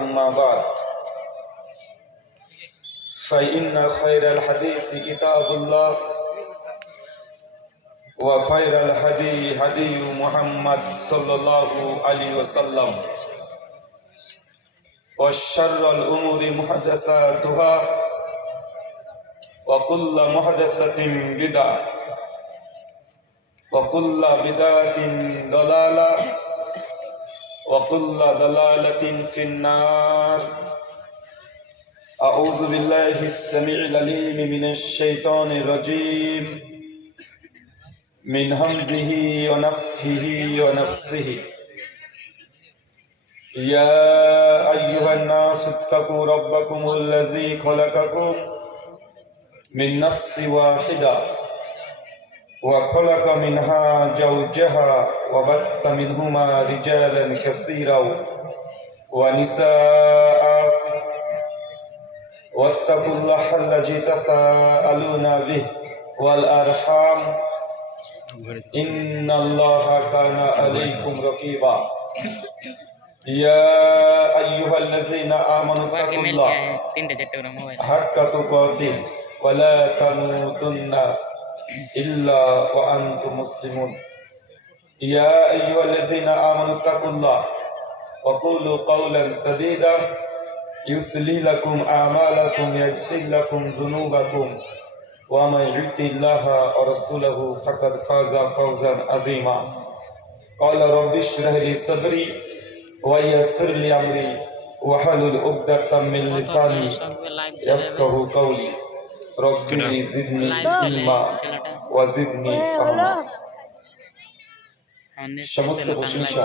أما بعد فإن خير الحديث كتاب الله وخير الهدي هدي محمد صلى الله عليه وسلم وشر الأمور محدثاتها وكل محدثة بدعة وكل بدعة ضلالة وكل ضلالة في النار. أعوذ بالله السميع العليم من الشيطان الرجيم من همزه ونفخه ونفسه. يا أيها الناس اتقوا ربكم الذي خلقكم من نفس واحدة وخلق منها زوجها وبث منهما رجالا كثيرا ونساء واتقوا الله الذي تساءلون به والأرحام إن الله كان عليكم رقيبا. يا أيها الذين آمنوا اتقوا الله حق تقاته ولا تموتن إلا وأنتم مسلمون. يا أيها الذين آمنوا اتقوا الله وقولوا قولا سديدا يصلح لكم أعمالكم يغفر لكم ذنوبكم ومن يطع الله ورسوله فقد فاز فوزا عظيما. قال رب اشرح لي صدري ويسر لي أمري واحلل عقدة من لساني يفقهوا قولي ربي زدني علما وزدني فهما. সমস্ত প্রশংসা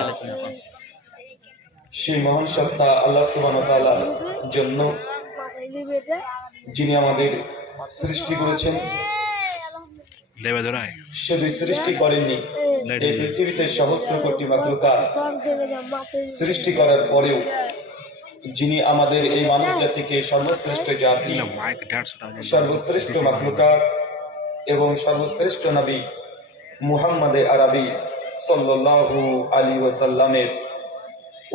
সেই মহান সত্তা আল্লাহ সুবহানাহু ওয়া তাআলার জন্য, যিনি আমাদের সৃষ্টি করেছেন। শুধু সৃষ্টি করেননি, এই পৃথিবীতে সহস্র কোটি মাখলুকাত সৃষ্টি করার পরেও যিনি আমাদের এই মানব জাতিকে সর্বশ্রেষ্ঠ জাতি, সর্বশ্রেষ্ঠ মাখলুকাত এবং সর্বশ্রেষ্ঠ নবী মুহাম্মদে আরবি সাল্লাল্লাহু আলাইহি ওয়াসাল্লামের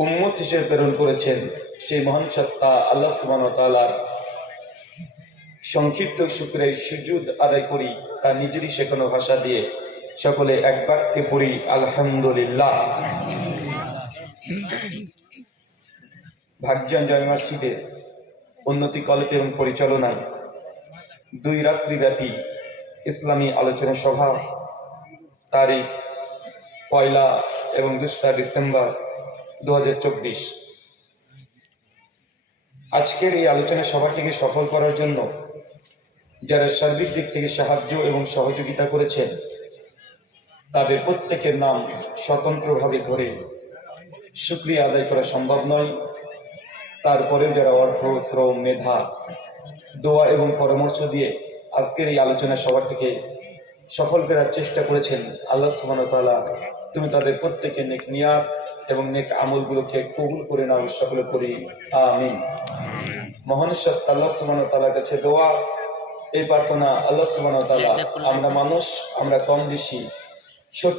উম্মত হিসেবে প্রেরণ করেছেন, সেই মহান সত্তা আল্লাহ সুবহানাহু ওয়া তাআলার সংক্ষিপ্ত শুকরিয়া সুজুদ আদায় করি তার নিজেরই শেখানো ভাষা দিয়ে। সকলে এক বাক্যে পড়ি আলহামদুলিল্লাহ। ভাগ্যান জামে মসজিদের উন্নতি কল্পে এবং পরিচালনায় 2 রাত্রি ব্যাপী ইসলামী আলোচনা সভা তারিখ 1 এবং 2 ডিসেম্বর 2024। আজকের এই আলোচনা সভাটিকে সফল করার জন্য যারা সার্বিক দিক থেকে সাহায্য এবং সহযোগিতা করেছেন তাদের প্রত্যেকের নাম স্বতন্ত্রভাবে ধরে শুকরিয়া আদায় করা সম্ভব নয়। তারপরেও যারা অর্থ, শ্রম, মেধা, দোয়া এবং পরামর্শ দিয়ে আজকের এই আলোচনা সভাটিকে সফল করার চেষ্টা করেছেন, আল্লাহ সুবহানাহু ওয়া তাআলা তুমি তাদের প্রত্যেকের নেক নিয়াত এবং নেক আমলগুলোকে কবুল করে নাও, সকলে করি আমিন। মহান সত্তা আল্লাহ সুবহানাহু ওয়া তাআলার কাছে দোয়া, এই প্রার্থনা, আল্লাহ সুবহানাহু ওয়া তাআলা আমরা মানুষ, আমরা কম বেশি ছোট